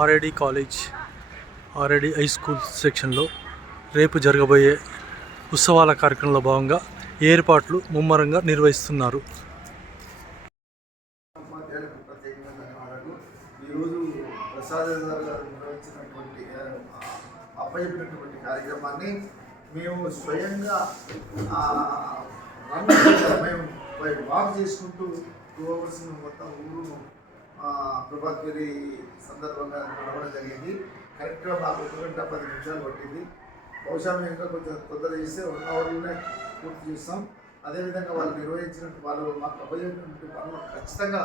RID college RID high school సెక్షన్లో రేపు జరగబోయే ఉత్సవాల కార్యక్రమంలో భాగంగా ఏర్పాట్లు ముమ్మరంగా నిర్వహిస్తున్నారు. ఈరోజు ప్రసాద్ గారు నిర్వహించినటువంటి అప్పచెప్పినటువంటి కార్యక్రమాన్ని మేము స్వయంగా మేము వాక్ చేసుకుంటూ టూ అవర్స్ మొత్తం ఊరును ఆ, ప్రభాత్ సందర్భంగా నడవడం జరిగింది. కరెక్ట్గా మాకు ఒక గంట పది నిమిషాలు పట్టింది. బహుశా మేము ఇంకా కొంచెం తొందర చేస్తే వన్ అవర్లోనే పూర్తి చేస్తాం. అదేవిధంగా వాళ్ళు నిర్వహించినట్టు వాళ్ళు మాకు అభయమైనటువంటి పనులు ఖచ్చితంగా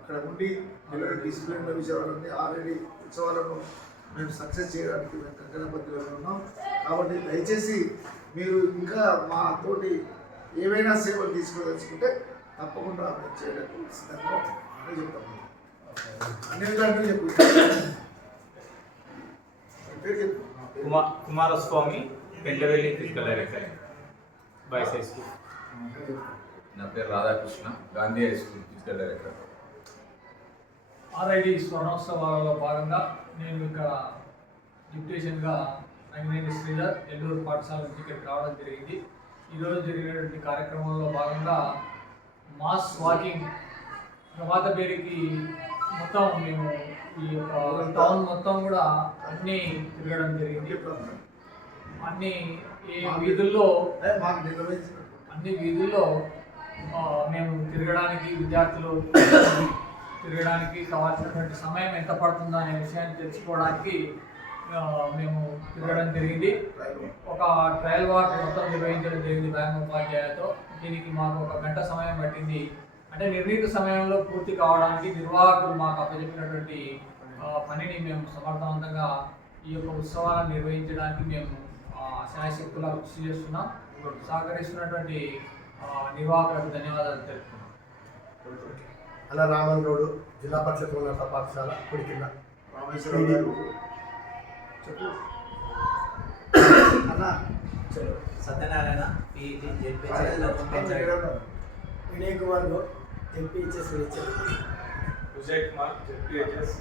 అక్కడ ఉండి పిల్లల డిసిప్లిన్ విషయాలన్నీ ఆల్రెడీ ఉత్సవాలను మేము సక్సెస్ చేయడానికి మేము కంకణపత్రిలో ఉన్నాం. కాబట్టి దయచేసి మీరు ఇంకా మా తోటి ఏవైనా సేవలు తీసుకోదలుచుకుంటే తప్పకుండా మేము చేయడానికి సిద్ధంగా చెప్తాము Kumaraswamy Pendavelli physical director. Boys high school. నా పేరు Radhakrishna Gandhi high school physical director. RID స్వర్ణోత్సవాలలో భాగంగా నేను ఇక్కడ డిప్యూటేషన్గా రంగనేని శ్రీధర్ ఎల్లూరు పాఠశాల నుంచి ఇక్కడికి రావడం జరిగింది. ఈరోజు జరిగినటువంటి కార్యక్రమంలో భాగంగా మాస్ వాకింగ్ ప్రభాత పేరుకి మొత్తం మేము ఈ యొక్క టౌన్ మొత్తం కూడా అన్నీ తిరగడం జరిగింది. అన్ని ఈ వీధుల్లో అన్ని వీధుల్లో మేము తిరగడానికి విద్యార్థులు తిరగడానికి కావాల్సినటువంటి సమయం ఎంత పడుతుందో అనే విషయాన్ని తెలుసుకోవడానికి మేము తిరగడం జరిగింది. ఒక ట్రయల్ వాక్ మొత్తం నిర్వహించడం జరిగింది బ్యాంక్ ఉపాధ్యాయులతో. దీనికి మాకు ఒక గంట సమయం పట్టింది. అంటే నిర్ణీత సమయంలో పూర్తి కావడానికి నిర్వాహకులు మాకు అప్పచెప్పినటువంటి పనిని మేము సమర్థవంతంగా ఈ యొక్క ఉత్సవాలను నిర్వహించడానికి మేము శాయశక్తులా కృషి చేస్తున్నాం. సహకరిస్తున్నటువంటి నిర్వాహకులకు ధన్యవాదాలు తెలుపుతున్నాం. అలా రామన్ రోడ్ జిల్లా పరిషత్ ఉన్నత పాఠశాల కింద. రామేశ్వరరావు గారు అన్న సత్యనారాయణ ఏడ ఇచ్చేసి ఇచ్చారు విజయ్ కుమార్ జెడ్పీహెచ్ఎస్?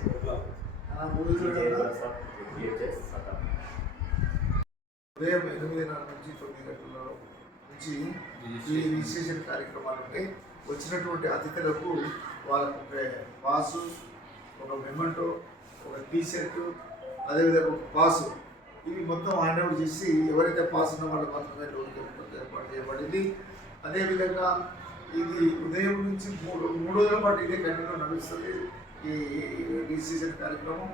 ఉదయం ఎనిమిదిన్నర నుంచి తొమ్మిది గంటల నుంచి ఈ రిజిస్ట్రేషన్ కార్యక్రమాలు ఉంటాయి వచ్చినటువంటి అతిథులకు వాళ్ళకు ఒక పాసు ఒక మెమెంటో ఒక టీ షర్టు అదేవిధంగా ఒక పాసు ఇవి మొత్తం హ్యాండ్ అవుట్ చేసి ఎవరైతే పాస్ ఉన్న వాళ్ళు మాత్రమే లోన్కి ఏర్పాటు చేయబడింది. అదేవిధంగా ఇది ఉదయం నుంచి మూడు మూడు రోజుల పాటు ఇదే కంటిన్యూ నడుస్తుంది ఈ రిజిస్ట్రేషన్ కార్యక్రమం.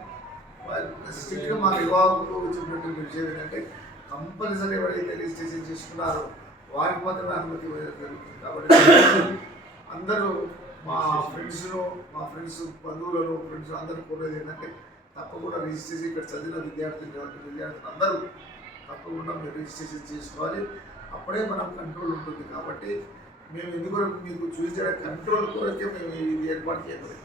స్ట్రిక్ట్గా మా వివాహంలో వచ్చినటువంటి విషయం ఏంటంటే కంపల్సరీ ఎవరైతే రిజిస్ట్రేషన్ చేసుకున్నారో వారికి మాత్రమే అనుమతి జరుగుతుంది. కాబట్టి అందరూ మా ఫ్రెండ్స్ను మా ఫ్రెండ్స్ బంధువులను ఫ్రెండ్స్ అందరూ కోరేది ఏంటంటే తప్పకుండా రిజిస్ట్రేషన్ ఇక్కడ చదివిన విద్యార్థులు విద్యార్థులు అందరూ తప్పకుండా మీరు రిజిస్ట్రేషన్ చేసుకోవాలి. అప్పుడే మనం కంట్రోల్ ఉంటుంది కాబట్టి మేము ఎందుకొరకు మీకు చూసే కంట్రోల్ కొరకే మేము ఇది ఏర్పాటు చేయగలిగాం